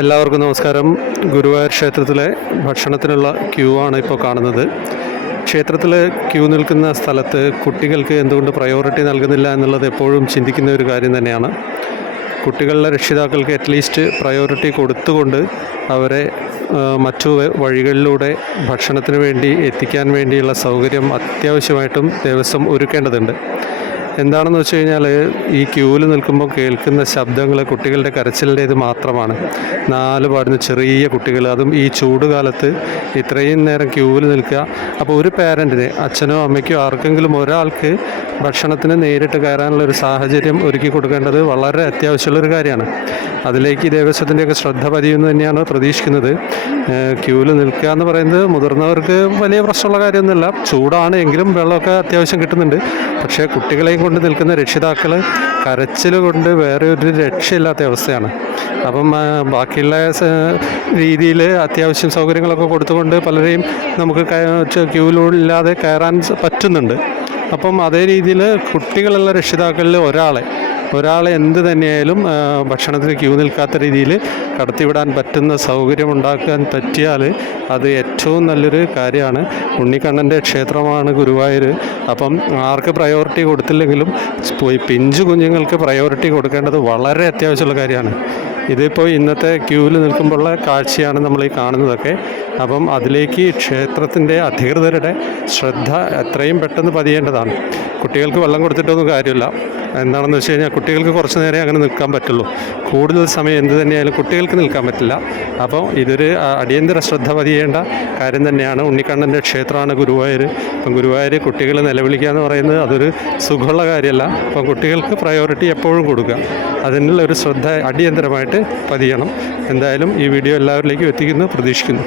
എല്ലാവർക്കും നമസ്കാരം. ഗുരുവായൂർ ക്ഷേത്രത്തിലെ ഭക്ഷണത്തിനുള്ള ക്യൂ ആണ് ഇപ്പോൾ കാണുന്നത്. ക്ഷേത്രത്തിൽ ക്യൂ നിൽക്കുന്ന സ്ഥലത്ത് കുട്ടികൾക്ക് എന്തുകൊണ്ട് പ്രയോറിറ്റി നൽകുന്നില്ല എന്നുള്ളത് എപ്പോഴും ചിന്തിക്കുന്ന ഒരു കാര്യം തന്നെയാണ്. കുട്ടികളുടെ രക്ഷിതാക്കൾക്ക് അറ്റ്ലീസ്റ്റ് പ്രയോറിറ്റി കൊടുത്തുകൊണ്ട് അവരെ മറ്റു വഴികളിലൂടെ ഭക്ഷണത്തിന് വേണ്ടി എത്തിക്കാൻ വേണ്ടിയുള്ള സൗകര്യം അത്യാവശ്യമായിട്ടും ദേവസ്വം ഒരുക്കേണ്ടതുണ്ട്. എന്താണെന്ന് വെച്ച് കഴിഞ്ഞാൽ, ഈ ക്യൂവിൽ നിൽക്കുമ്പോൾ കേൾക്കുന്ന ശബ്ദങ്ങൾ കുട്ടികളുടെ കരച്ചിലിൻ്റേത് മാത്രമാണ്. നാല് പാടുന്ന ചെറിയ കുട്ടികൾ, അതും ഈ ചൂട് കാലത്ത് ഇത്രയും നേരം ക്യൂവിൽ നിൽക്കുക. അപ്പോൾ ഒരു പാരൻറ്റിന്, അച്ഛനോ അമ്മയ്ക്കോ ആർക്കെങ്കിലും ഒരാൾക്ക് ഭക്ഷണത്തിന് നേരിട്ട് കയറാനുള്ളൊരു സാഹചര്യം ഒരുക്കി കൊടുക്കേണ്ടത് വളരെ അത്യാവശ്യമുള്ളൊരു കാര്യമാണ്. അതിലേക്ക് ദേവസ്വത്തിൻ്റെയൊക്കെ ശ്രദ്ധ പതിയുമെന്ന് തന്നെയാണ് പ്രതീക്ഷിക്കുന്നത്. ക്യൂവിൽ നിൽക്കുക എന്ന് പറയുന്നത് മുതിർന്നവർക്ക് വലിയ പ്രശ്നമുള്ള കാര്യമൊന്നുമില്ല. ചൂടാണ് എങ്കിലും വെള്ളമൊക്കെ അത്യാവശ്യം കിട്ടുന്നുണ്ട്. പക്ഷേ കുട്ടികളെയും കൊണ്ട് നിൽക്കുന്ന രക്ഷിതാക്കൾ കരച്ചിൽ കൊണ്ട് വേറെ ഒരു രക്ഷയില്ലാത്ത അവസ്ഥയാണ്. അപ്പം ബാക്കിയുള്ള രീതിയിൽ അത്യാവശ്യം സൗകര്യങ്ങളൊക്കെ കൊടുത്തുകൊണ്ട് പലരെയും നമുക്ക് ക്യൂവിലില്ലാതെ കയറാൻ പറ്റുന്നുണ്ട്. അപ്പം അതേ രീതിയിൽ കുട്ടികളുള്ള രക്ഷിതാക്കളിൽ ഒരാളെ എന്ത് തന്നെയായാലും ഭക്ഷണത്തിന് ക്യൂ നിൽക്കാത്ത രീതിയിൽ കടത്തിവിടാൻ പറ്റുന്ന സൗകര്യം ഉണ്ടാക്കാൻ പറ്റിയാൽ അത് ഏറ്റവും നല്ലൊരു കാര്യമാണ്. ഉണ്ണിക്കണ്ണൻ്റെ ക്ഷേത്രമാണ് ഗുരുവായൂർ. അപ്പം ആർക്ക് പ്രയോറിറ്റി കൊടുത്തില്ലെങ്കിലും പിഞ്ചു കുഞ്ഞുങ്ങൾക്ക് പ്രയോറിറ്റി കൊടുക്കേണ്ടത് വളരെ അത്യാവശ്യമുള്ള കാര്യമാണ്. ഇതിപ്പോൾ ഇന്നത്തെ ക്യൂവിൽ നിൽക്കുമ്പോഴുള്ള കാഴ്ചയാണ് നമ്മൾ ഈ കാണുന്നതൊക്കെ. അപ്പം അതിലേക്ക് ക്ഷേത്രത്തിൻ്റെ അധികൃതരുടെ ശ്രദ്ധ എത്രയും പെട്ടെന്ന് പതിയേണ്ടതാണ്. കുട്ടികൾക്ക് വെള്ളം കൊടുത്തിട്ടൊന്നും കാര്യമില്ല. എന്താണെന്ന് വെച്ച് കഴിഞ്ഞാൽ, കുട്ടികൾക്ക് കുറച്ച് നേരം അങ്ങനെ നിൽക്കാൻ പറ്റുള്ളൂ. കൂടുതൽ സമയം എന്ത് തന്നെയായാലും കുട്ടികൾക്ക് നിൽക്കാൻ പറ്റില്ല. അപ്പോൾ ഇതൊരു അടിയന്തര ശ്രദ്ധ പതിയേണ്ട കാര്യം തന്നെയാണ്. ഉണ്ണിക്കണ്ണൻ്റെ ക്ഷേത്രമാണ് ഗുരുവായൂർ. അപ്പം ഗുരുവായൂർ കുട്ടികൾ നിലവിളിക്കുക എന്ന് പറയുന്നത് അതൊരു സുഖമുള്ള കാര്യമല്ല. അപ്പം കുട്ടികൾക്ക് പ്രയോറിറ്റി എപ്പോഴും കൊടുക്കുക. അതിനുള്ള ഒരു ശ്രദ്ധ അടിയന്തരമായിട്ട് പതിയണം. എന്തായാലും ഈ വീഡിയോ എല്ലാവരിലേക്കും എത്തിക്കുന്നു പ്രതീക്ഷിക്കുന്നു.